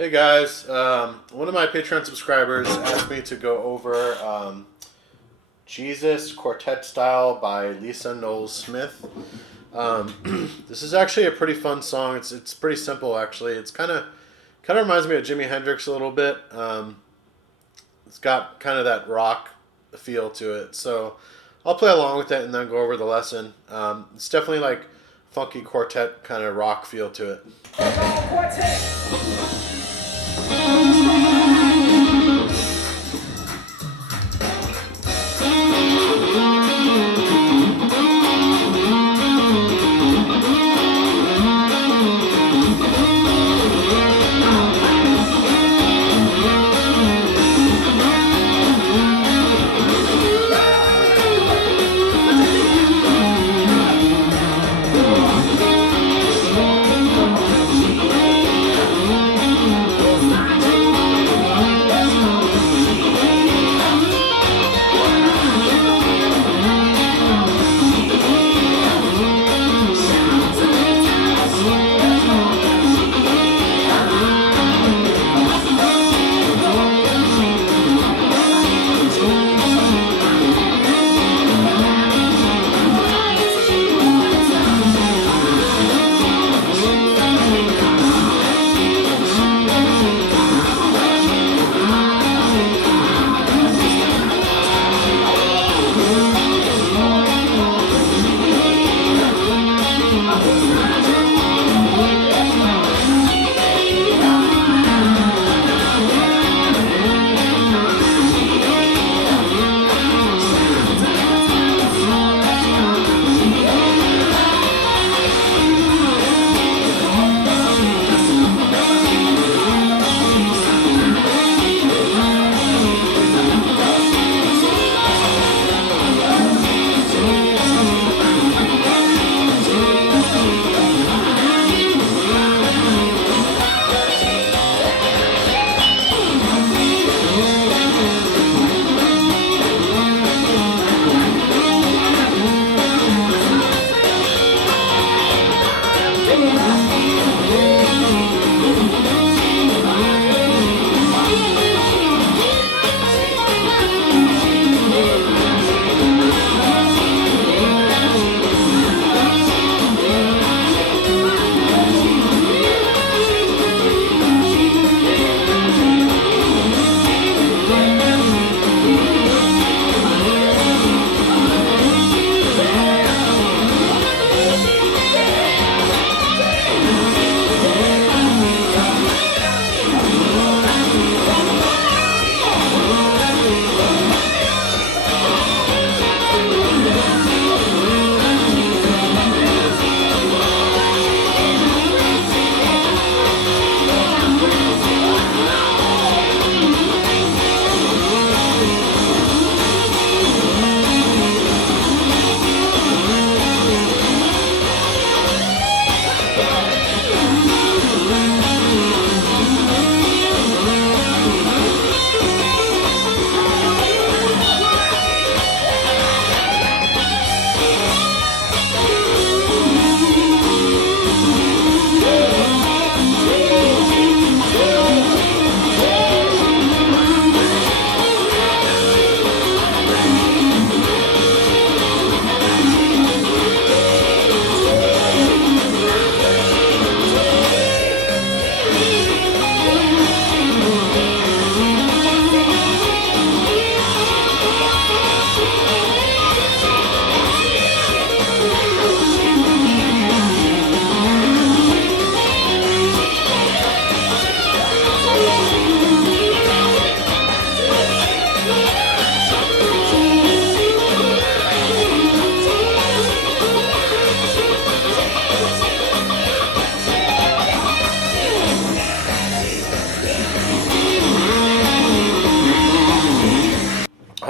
Hey guys, one of my Patreon subscribers asked me to go over Jesus Quartet-Style by Lisa Knowles-Smith. This is actually a pretty fun song. It's pretty simple actually. It's kind of reminds me of Jimi Hendrix a little bit. It's got kind of that rock feel to it. So I'll play along with it and then go over the lesson. It's definitely like funky quartet kind of rock feel to it.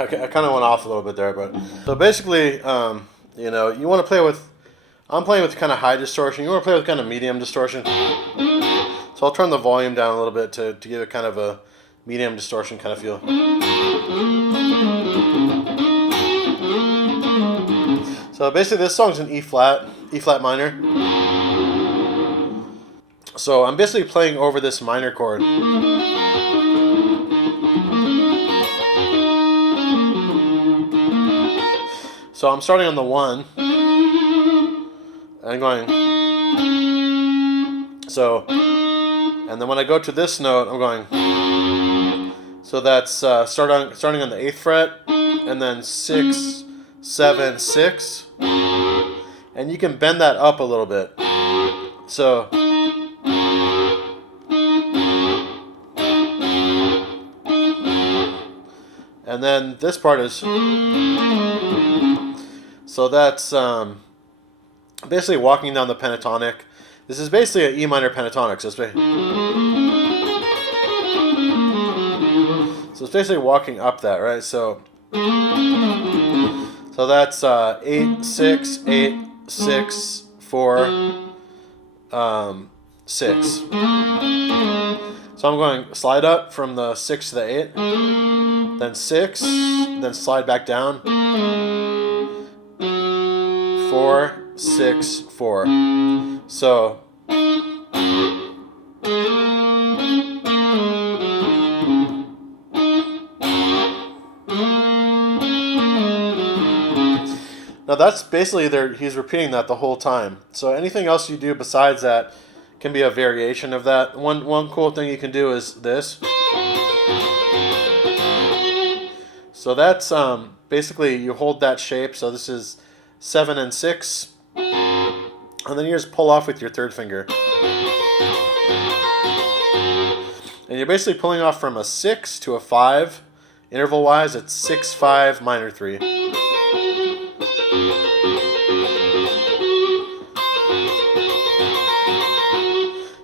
I kind of went off a little bit there, but so basically, you want to play with. I'm playing with kind of high distortion. You want to play with kind of medium distortion. So I'll turn the volume down a little bit to give it kind of a medium distortion kind of feel. So basically, this song's in E flat minor. So I'm basically playing over this minor chord. So I'm starting on the 1 and going. So, and then when I go to this note, I'm going. So that's starting on the 8th fret, and then 6, 7, 6, and you can bend that up a little bit. So. And then this part is, so that's basically walking down the pentatonic. This is basically an E minor pentatonic. So it's basically walking up that, right? So that's 8, 6, 8, 6, 4, 6. So I'm going slide up from the 6 to the 8. Then 6, then slide back down. 4, 6, 4. So now that's basically he's repeating that the whole time. So anything else you do besides that can be a variation of that. One cool thing you can do is this. So that's basically you hold that shape. So this is 7 and 6, and then you just pull off with your 3rd finger, and you're basically pulling off from a 6 to a 5. Interval wise, it's 6, 5, minor 3.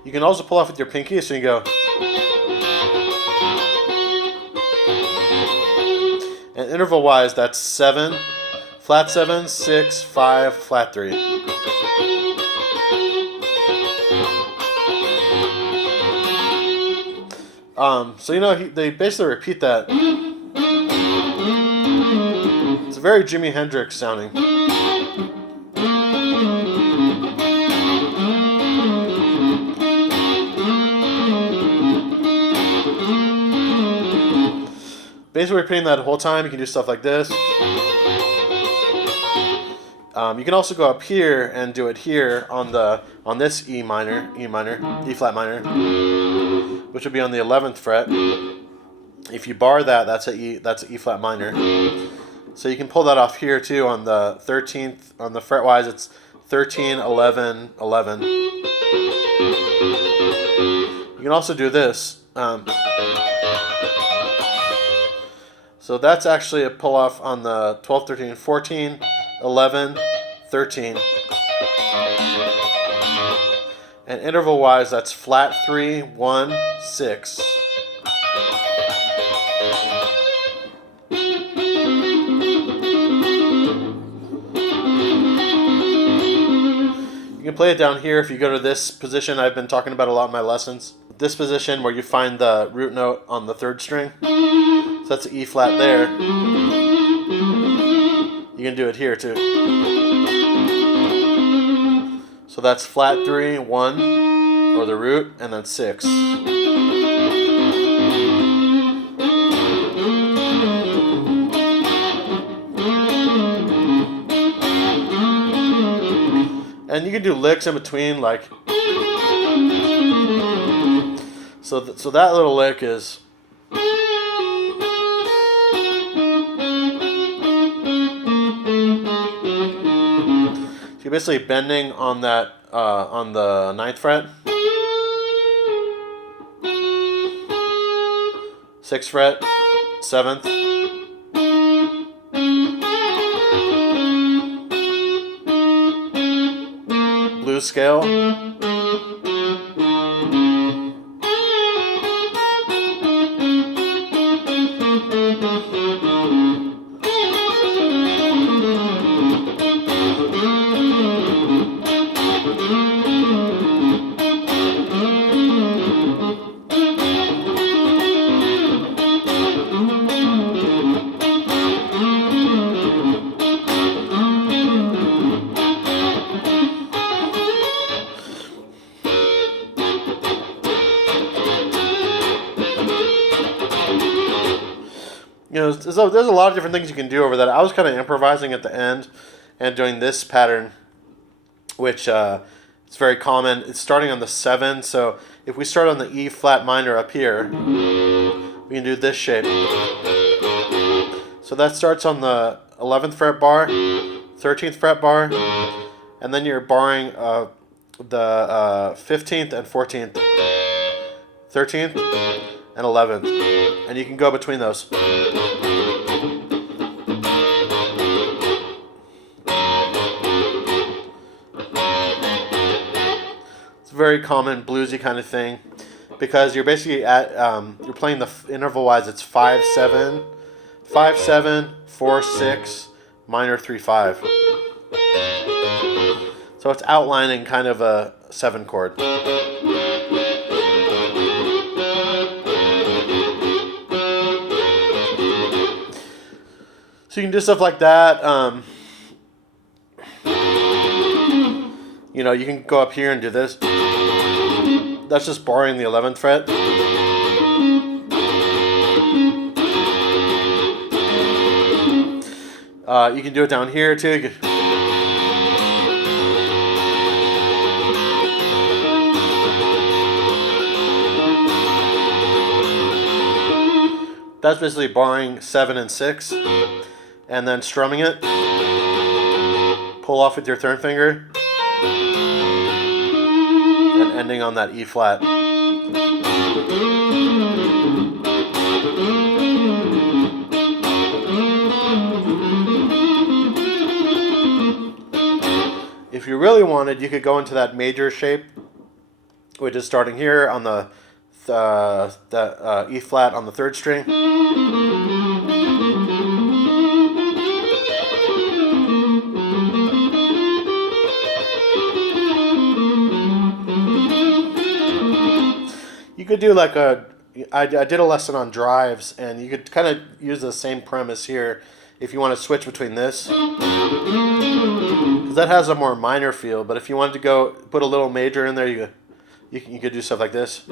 You can also pull off with your pinky, so you go. And interval wise, that's 7, flat 7, 6, 5, flat 3. So they basically repeat that. It's very Jimi Hendrix sounding. Basically repeating that the whole time. You can do stuff like this. You can also go up here and do it here on this E flat minor, which would be on the 11th fret. If you bar that, that's an E flat minor. So you can pull that off here too on the 13th. On the fret wise, it's 13, 11, 11. You can also do this. So that's actually a pull off on the 12, 13, 14, 11, 13. And interval wise, that's flat 3, 1, 6. You can play it down here if you go to this position I've been talking about a lot in my lessons. This position where you find the root note on the 3rd string. So that's an E flat there. You can do it here too. So that's flat 3, 1, or the root, and then 6. And you can do licks in between, like. So that little lick is. You're basically bending on that on the 9th fret, 6th fret, 7th, blues scale, You know, there's a lot of different things you can do over that. I was kind of improvising at the end and doing this pattern, which it's very common. It's starting on the 7, so if we start on the E flat minor up here, we can do this shape. So that starts on the 11th fret bar, 13th fret bar, and then you're barring the 15th and 14th, 13th and 11th, and you can go between those. It's a very common bluesy kind of thing, because you're basically at you're playing the interval wise. It's 5/7, 5/7, 4/6, minor 3/5. So it's outlining kind of a 7 chord. So you can do stuff like that. You know, you can go up here and do this. That's just borrowing the 11th fret. You can do it down here too. That's basically borrowing 7 and 6, and then strumming it. Pull off with your third finger, and ending on that E flat. If you really wanted, you could go into that major shape, which is starting here on the E flat on the 3rd string. You could do like I did a lesson on drives, and you could kind of use the same premise here if you want to switch between this, because that has a more minor feel. But if you wanted to go put a little major in there, you could do stuff like this.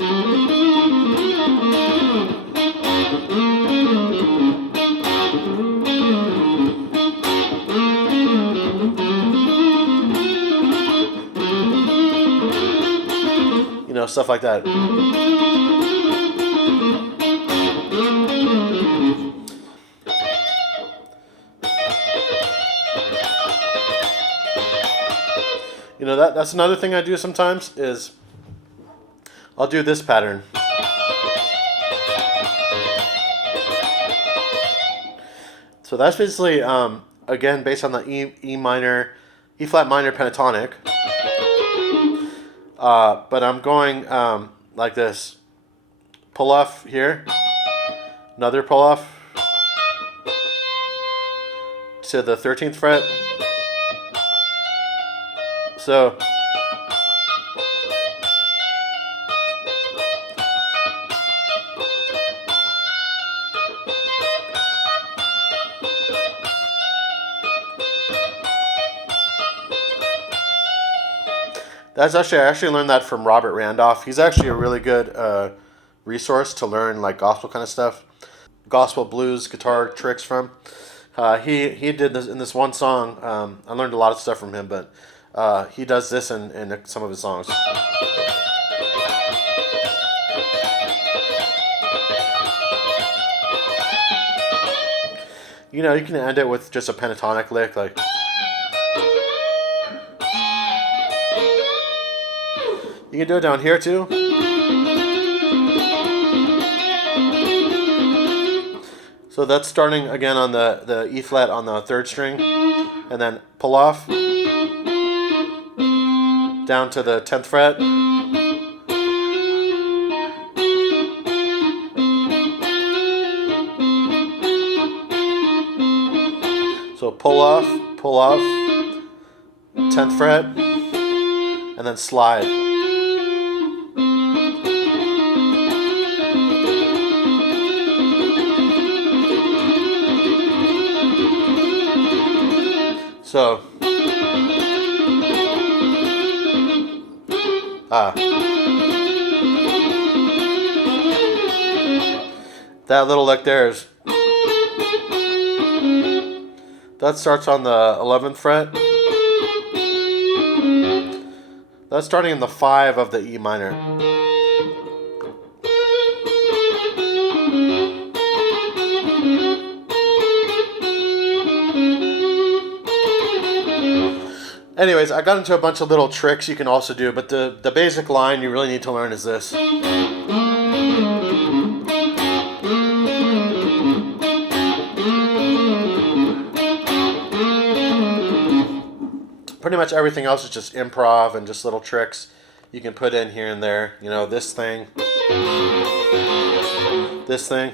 You know, stuff like that. You know, that's another thing I do sometimes is I'll do this pattern. So that's basically, again, based on the E flat minor pentatonic. But I'm going like this. Pull off here. Another pull off to the 13th fret. So I actually learned that from Robert Randolph. He's actually a really good resource to learn like gospel kind of stuff, gospel blues guitar tricks from. He did this in this one song. I learned a lot of stuff from him, but he does this in some of his songs. You know, you can end it with just a pentatonic lick, like. You can do it down here too. So that's starting again on the E flat on the 3rd string, and then pull off down to the 10th fret. So pull off, 10th fret, and then slide. So, That little lick there is, that starts on the 11th fret. That's starting in the 5 of the E minor. Anyways, I got into a bunch of little tricks you can also do, but the basic line you really need to learn is this. Pretty much everything else is just improv and just little tricks you can put in here and there. You know, this thing, and this thing.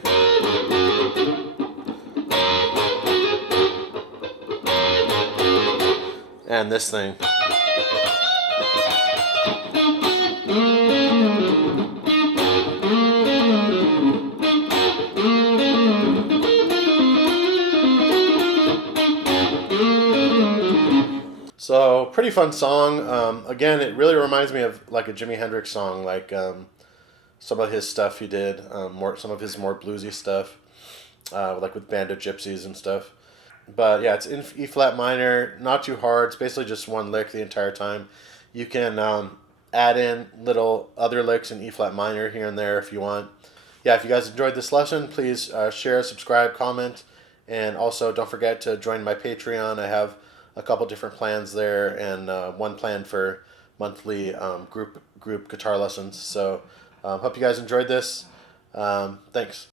So, pretty fun song. Again, it really reminds me of like a Jimi Hendrix song, like some of his stuff he did, some of his more bluesy stuff, like with Band of Gypsies and stuff. But yeah, it's in E flat minor, not too hard. It's basically just one lick the entire time. You can add in little other licks in E flat minor here and there if you want. Yeah, if you guys enjoyed this lesson, please share, subscribe, comment, and also don't forget to join my Patreon. I have a couple different plans there, and one plan for monthly group guitar lessons. So hope you guys enjoyed this. Thanks.